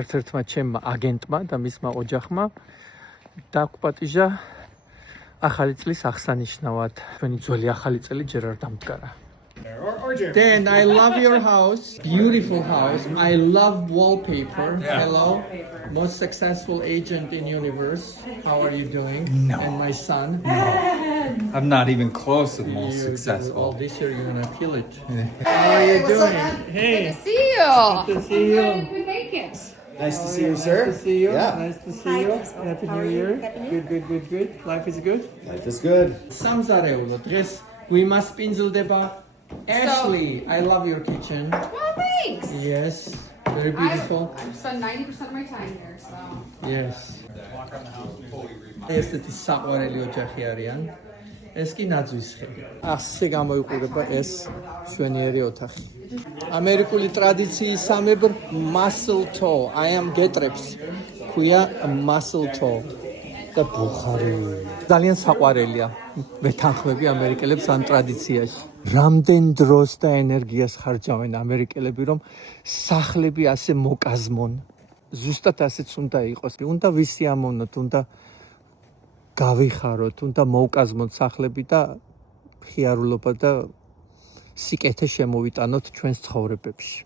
ერთ-ერთმა ჩემმა აგენტმა და მისმა ოჯახმა დაგვპატიჟა ახალი წლის აღსანიშნავად. ჩვენი ძველი ახალი წელი ჯერ არ დამდგარა. Dan, I love your house. Beautiful house. I love wallpaper. Yeah. Hello. Most successful agent in universe. How are you doing? No. And my son? I'm not even close to the most Well, successful. this year you're gonna kill it. How are you doing? Hey. Good to see you. Good to see you. How did we make it? Nice to see you, sir. Nice to see you. Yeah. Nice to see you. Happy New Year. Good. Life is good. Life is good. Samzareulo. Დღეს გვიმას პინძლდება. Ashley, I love your kitchen. Well, thanks. Yes. Very beautiful. I've spent 90% of my time here, so. Yes. ესეთი საყვარელი ოჯახი არიან. ეს კი ნაძვისხე. ასე გამოიყურება ეს შვენიერი ოთახი. ამერიკული ტრადიციისამებრ muscle toe. I am გეტრებს. ქვია muscle toe. და ბუხარი. ძალიან საყვარელია. ვეთანხმები ამერიკელებს ამ ტრადიციაში. რამდენ დროს და ენერგიას ხარჯავენ ამერიკელები, რომ სახლები ასე მოკაზმონ. ზუსტად ასეც უნდა იყოს. უნდა ვისიამოვნოთ, უნდა გავიხაროთ, უნდა მოვკაზმოთ სახლები და ხიარულობა და სიკეთე შემოვიტანოთ ჩვენს ცხოვრებებში.